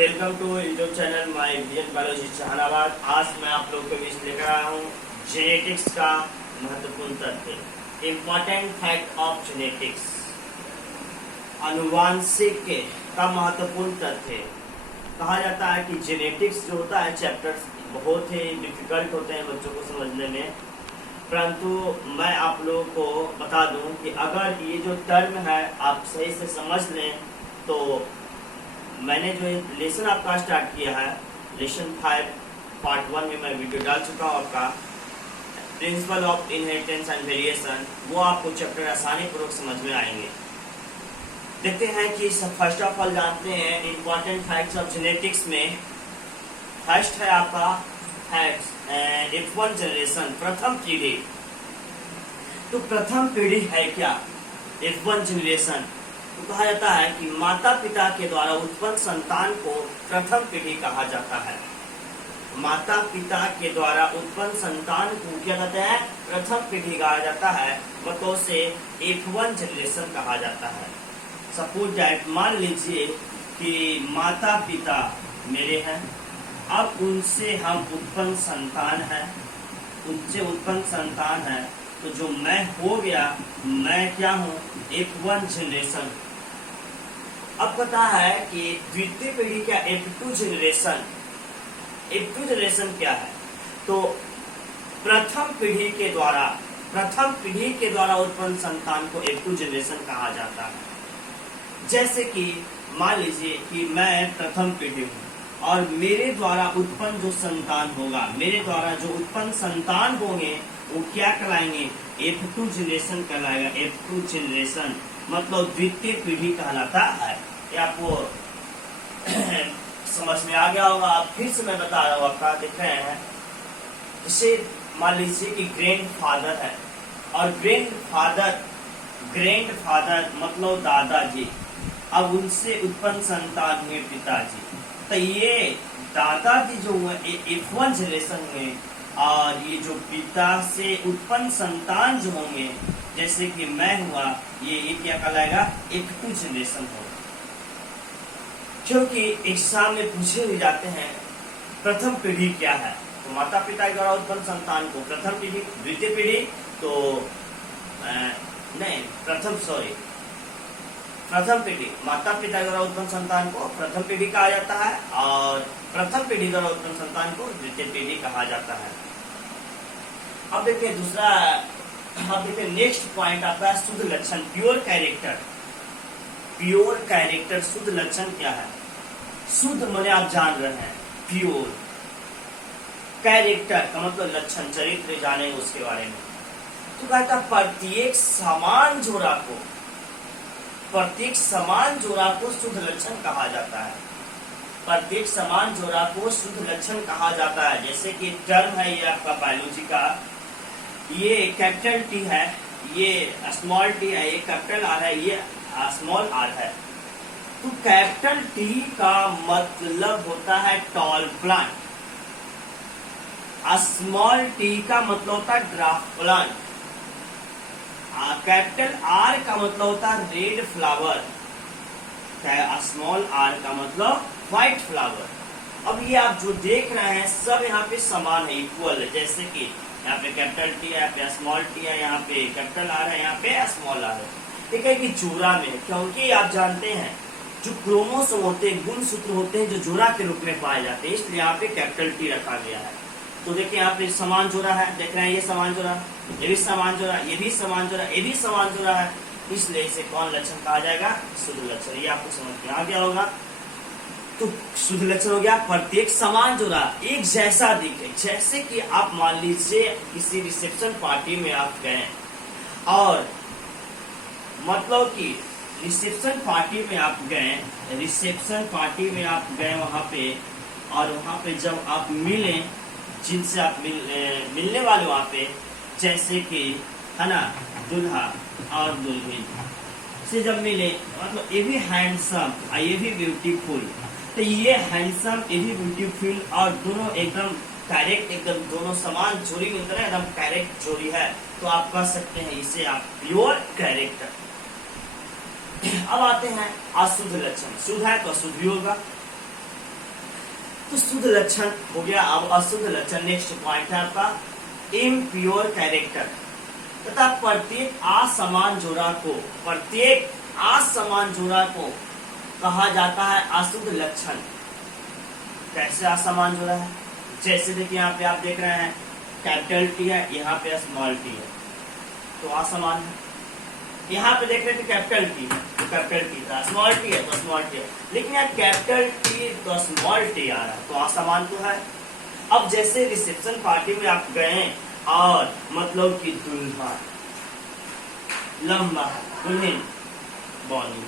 Welcome to YouTube channel my Indian biology Jehanabad. आज मैं आप लोगों के बीच लेकर आया हूँ जेनेटिक्स का महत्वपूर्ण तथ्य, इम्पोर्टेंट फैक्ट ऑफ जेनेटिक्स। आनुवांशिक का महत्वपूर्ण तथ्य। कहा जाता है कि जेनेटिक्स जो होता है चैप्टर्स बहुत ही डिफिकल्ट होते हैं बच्चों को समझने में, परंतु मैं आप लोगों को बता दूं कि अगर ये जो टर्म है आप सही से समझ लें तो मैंने जो लेसन आपका स्टार्ट किया है, लेसन 5 पार्ट 1 में मैं वीडियो डाल चुका हूँ आपका, principle of inheritance and variation, वो आपको चैप्टर आसानी पूर्वक समझ में आएंगे। देखते हैं कि फर्स्ट ऑफ ऑल जानते हैं इंपॉर्टेंट फैक्ट्स ऑफ जेनेटिक्स में। फर्स्ट है आपका फैक्ट्स F1 जनरेशन, प्रथम पीढ़ी। तो प्रथम पीढ़ी है क्या F1 जनरेशन? तो कहा जाता है कि माता पिता के द्वारा उत्पन्न संतान को प्रथम पीढ़ी कहा जाता है। माता पिता के द्वारा उत्पन्न संतान को क्या कहते हैं? प्रथम पीढ़ी कहा जाता है, मतलब से F1 जनरेशन कहा जाता है। सपोज दैट, मान लीजिए कि माता पिता मेरे हैं, अब उनसे हम उत्पन्न संतान है, उनसे उत्पन्न संतान है, तो जो मैं हो गया, मैं क्या हूँ? F1 generation. अब पता है कि द्वितीय पीढ़ी क्या? F2 generation. F2 जनरेशन क्या है? तो प्रथम पीढ़ी के द्वारा उत्पन्न संतान को F2 जनरेशन कहा जाता है। जैसे कि मान लीजिए कि मैं प्रथम पीढ़ी हूँ और मेरे द्वारा उत्पन्न जो संतान होगा, मेरे द्वारा जो उत्पन्न संतान होंगे वो क्या कहलाएंगे? F2 जनरेशन कहलाएगा। F2 जनरेशन मतलब द्वितीय पीढ़ी कहलाता है। ये आपको समझ में आ गया होगा। आप फिर से मैं बता रहा हूँ, आपका देख रहे हैं। जैसे मान लीजिए कि ग्रैंड फादर है और ग्रैंड फादर मतलब दादाजी, अब उनसे उत्पन्न संतान हुए पिताजी। तो ये दादाजी जो हुए F1 जनरेशन हुए, और ये जो पिता से उत्पन्न संतान जो होंगे जैसे कि मैं हुआ, ये क्या कहलाएगा? F2 जनरेशन होगा। क्योंकि एग्जाम में पूछे हुए जाते हैं प्रथम पीढ़ी क्या है, तो माता पिता के द्वारा उत्पन्न संतान को प्रथम पीढ़ी, द्वितीय पीढ़ी तो प्रथम पीढ़ी, माता पिता द्वारा उत्पन्न संतान को प्रथम पीढ़ी कहा जाता है और प्रथम पीढ़ी द्वारा उत्पन्न संतान को द्वितीय पीढ़ी कहा जाता है। अब देखिए दूसरा, अब देखिए नेक्स्ट पॉइंट आपका शुद्ध लक्षण, प्योर कैरेक्टर। प्योर कैरेक्टर, शुद्ध लक्षण क्या है? शुद्ध माने आप जान रहे हैं, प्योर। कैरेक्टर का मतलब लक्षण, चरित्र जानेंगे उसके बारे में। तो कहता प्रत्येक समान जोड़ा को शुद्ध लक्षण कहा जाता है। प्रत्येक समान जोड़ा को शुद्ध लक्षण कहा जाता है। जैसे कि टर्म है ये आपका बायोलॉजी का, ये कैपिटल टी है, ये स्मॉल टी है, ये कैपिटल आर है, ये स्मॉल आर है। तो कैपिटल टी का मतलब होता है टॉल प्लांट, स्मॉल टी का मतलब होता है ड्राफ्ट प्लांट, कैपिटल आर का मतलब होता है रेड फ्लावर, स्मॉल आर का मतलब व्हाइट फ्लावर। अब ये आप जो देख रहे हैं सब यहाँ पे समान है, इक्वल है। जैसे कि यहाँ पे कैपिटल टी है, यहाँ पे स्मॉल टी है, यहाँ पे कैपिटल आर है, यहाँ पे स्मॉल आर है। ठीक है कि जोड़ा में, क्योंकि आप जानते हैं जो क्रोमोसोम होते हैं, गुणसूत्र होते हैं जो जोड़ा के रूप में पाए जाते हैं, इसलिए यहाँ पे कैपिटल टी रखा गया है। तो देखिए यहाँ पे समान जोड़ा है, देख रहे हैं ये समान जोड़ा, ये भी समान जोड़ा, ये भी समान जोड़ा, ये भी समान जोड़ा है, इसलिए इसे कौन लक्षण कहा जाएगा? शुद्ध लक्षण। ये आपको समझ में आ गया होगा। तो शुद्ध लक्षण हो गया प्रत्येक समान जोड़ा एक जैसा दिखे। जैसे कि आप मान लीजिए किसी रिसेप्शन पार्टी में आप गए, और मतलब कि रिसेप्शन पार्टी में आप गए वहां पे, और वहां पे जब आप मिले जिनसे आप मिलने वाले वहां पे, जैसे कि है ना दूल्हा और दुल्हन से जब मिले, मतलब ये भी हैंडसम और ये भी ब्यूटीफुल, तो ये हैंडसम, ये भी ब्यूटीफुल और दोनों एकदम डायरेक्ट, एकदम दोनों समान जोड़ी में उतरे, एकदम डायरेक्ट जोड़ी है, तो आप कह सकते हैं इसे आप प्योर कैरेक्टर। अब आते हैं अशुद्ध लक्षण। शुद्ध है तो अशुद्ध भी होगा, तो शुद्ध लक्षण हो गया। अब अशुद्ध लक्षण नेक्स्ट पॉइंट है आपका इम्प्योर कैरेक्टर तथा प्रत्येक असमान जोड़ा को कहा जाता है अशुद्ध लक्षण। कैसे असमान जोड़ा है? जैसे देखिए यहाँ पे आप देख रहे हैं कैपिटल टी है, यहाँ पे स्मॉल टी है, तो असमान है। यहाँ पे देख रहे थे कैपिटल टी है तो कैपिटल टी था, स्मॉल टी है तो स्मॉल टी है, लेकिन यहाँ कैपिटल टी तो स्मॉल टी आ रहा है, तो असमान तो है। अब जैसे रिसेप्शन पार्टी में आप गए और मतलब कि दुल्हा लंबा दुल्हन बॉडी,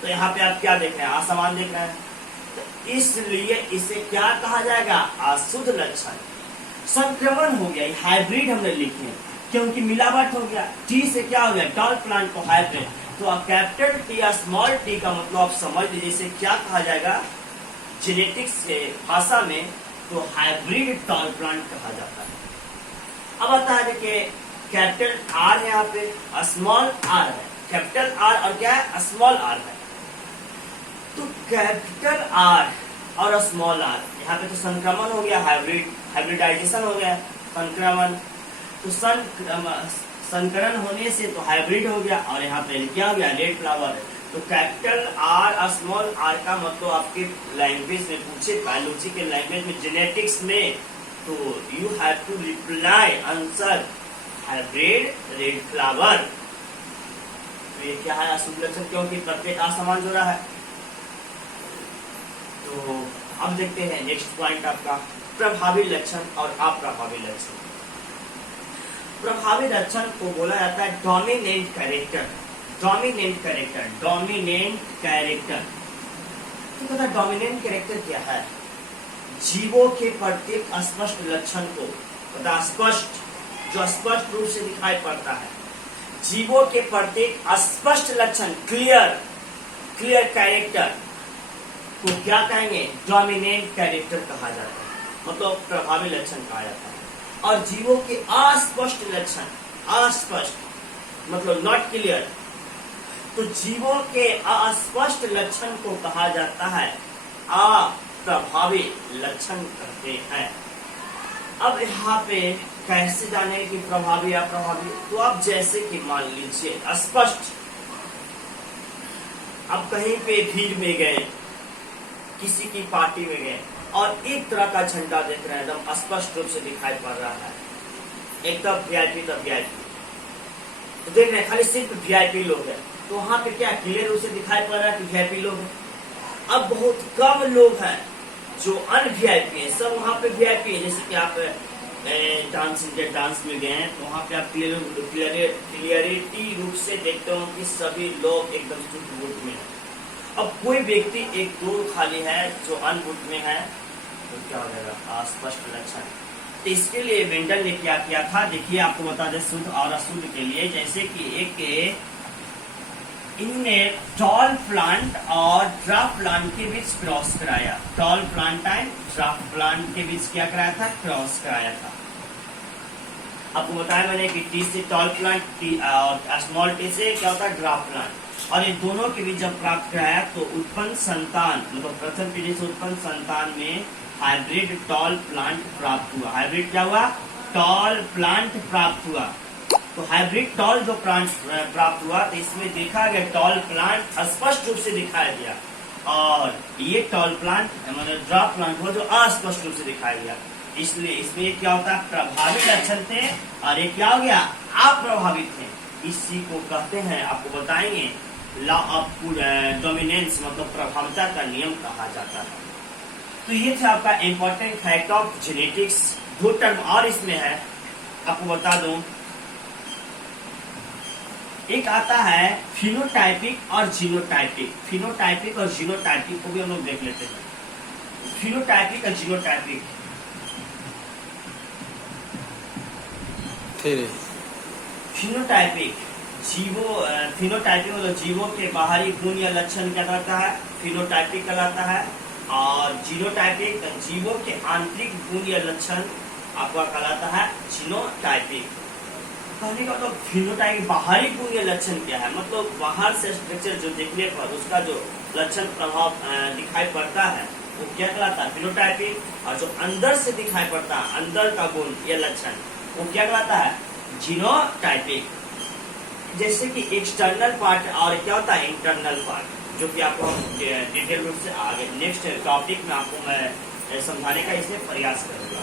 तो यहाँ पे आप क्या देख रहे हैं? असमान देख रहे हैं, तो इसलिए इसे क्या कहा जाएगा? अशुद्ध लक्षण। संक्रमण हो गया, हाइब्रिड हमने लिखे क्योंकि मिलावट हो गया। टी से क्या हो गया? टॉल प्लांट को हाइब्रिड। तो कैपिटल टी या स्मॉल टी का मतलब आप समझ लीजिए इसे क्या कहा जाएगा जेनेटिक्स के भाषा में, तो हाइब्रिड टॉल प्लांट कहा जाता है। अब आता है देखिए कैपिटल आर है, यहाँ पे स्मॉल आर है, कैपिटल आर और क्या है? स्मॉल आर है। तो कैपिटल आर और स्मॉल आर, यहाँ पे तो संक्रमण हो गया, हाइब्रिडाइजेशन हो गया, संक्रमण। तो संकरण होने से तो हाइब्रिड हो गया, और यहाँ पे क्या हो गया? Red flower. तो कैपिटल आर और स्मॉल आर का मतलब आपके लैंग्वेज में पूछे, बायोलॉजी के लैंग्वेज में, जेनेटिक्स में, तो you have to reply answer hybrid red flower. तो ये क्या है? अशुद्ध लक्षण, क्योंकि प्रत्येक असमान जोड़ा है। तो अब देखते हैं नेक्स्ट पॉइंट आपका प्रभावी लक्षण और अप्रभावी लक्षण। प्रभावी लक्षण को बोला जाता है डोमिनेंट कैरेक्टर। डोमिनेंट कैरेक्टर तो पता डोमिनेंट कैरेक्टर क्या है? जीवों के प्रत्येक स्पष्ट लक्षण को पता, स्पष्ट जो स्पष्ट रूप से दिखाई पड़ता है, जीवों के प्रत्येक स्पष्ट लक्षण, क्लियर कैरेक्टर को क्या कहेंगे? डोमिनेंट कैरेक्टर कहा जाता है, मतलब प्रभावी लक्षण कहा जाता है। और जीवों के अस्पष्ट लक्षण, अस्पष्ट मतलब नॉट क्लियर, तो जीवों के अस्पष्ट लक्षण को कहा जाता है अप्रभावी लक्षण कहते हैं। अब यहाँ पे कैसे जाने कि प्रभावी अप्रभावी? तो आप जैसे कि मान लीजिए स्पष्ट, अब कहीं पे भीड़ में गए, किसी की पार्टी में गए और एक तरह का झंडा देख रहे हैं, एकदम स्पष्ट रूप से दिखाई पड़ रहा है, एक तब वीआईपी तब वीआईपी, तो देख रहे हैं खाली सिर्फ वीआईपी लोग हैं, तो वहां पे क्या क्लियर रूप से दिखाई पड़ रहा है कि वीआईपी लोग हैं। अब बहुत कम लोग हैं जो अनवीआईपी है, सब वहां पे वीआईपी है। जैसे कि आप डांस में गए हैं तो वहां पे आप क्लियरिटी रूप से देखते हो कि सभी लोग एकदम शुद्ध रूप में। अब कोई व्यक्ति एक दो खाली है जो अनबुद्ध में है, तो क्या हो जाएगा? अस्पष्ट लक्षण। तो इसके लिए वेंडल ने क्या किया था, देखिए आपको बता दें शुद्ध और अशुद्ध के लिए। जैसे कि एक इनने टॉल प्लांट और ड्राफ्ट प्लांट के बीच क्रॉस कराया, tall plant and dwarf plant के बीच क्या कराया था? क्रॉस कराया था। आपको बताया मैंने कि टी से टॉल प्लांट, टी और स्मॉल टी से क्या होता है? Dwarf plant. और ये दोनों के बीच जब प्राप्त कराया तो उत्पन्न संतान, मतलब प्रथम पीढ़ी से उत्पन्न संतान में हाइब्रिड टॉल प्लांट प्राप्त हुआ। हाइब्रिड क्या हुआ? टॉल प्लांट प्राप्त हुआ। तो हाइब्रिड टॉल जो प्लांट प्राप्त हुआ, तो इसमें देखा गया टॉल प्लांट स्पष्ट रूप से दिखाया गया, और ये टॉल प्लांट मतलब ड्राफ्ट प्लांट हुआ जो अस्पष्ट रूप से दिखाया गया। इसलिए इसमें क्या होता है? प्रभावी लक्षण थे और ये क्या हो गया? अप्रभावी थे। इसी को कहते हैं, आपको बताएंगे, लॉ ऑफ डोमिनेंस, मतलब प्रभावता का नियम कहा जाता है। तो ये थे आपका इंपॉर्टेंट फैक्ट ऑफ जेनेटिक्स। दो टर्म और इसमें है, आपको बता दूं। एक आता है फिनोटाइपिक और जीनोटाइपिक। फिनोटाइपिक और जीनोटाइपिक को भी हम लोग देख लेते हैं। फिनोटाइपिक और जीनोटाइपिक, फिनोटाइपिक फिनोटाइपिक मतलब जीवों के बाहरी गुण या लक्षण क्या कहलाता है? फिनोटाइपिक कहलाता है। और जीनोटाइपिक जीवों के आंतरिक गुण या लक्षण आपका कहलाता है जीनोटाइपिक। कहने का मतलब फिनोटाइपिक बाहरी गुण या लक्षण क्या है? मतलब बाहर से स्ट्रक्चर जो देखने पर उसका जो लक्षण प्रभाव दिखाई पड़ता है, वो क्या कहलाता है, फिनोटाइपिक। और जो अंदर से दिखाई पड़ता है, अंदर का गुण या लक्षण, वो क्या कहलाता है, जीनोटाइपिक। जैसे कि एक्सटर्नल पार्ट और क्या होता है, इंटरनल पार्ट, जो कि आपको हम डिटेल रूप से आगे नेक्स्ट टॉपिक में आपको मैं समझाने का इसमें प्रयास करूंगा।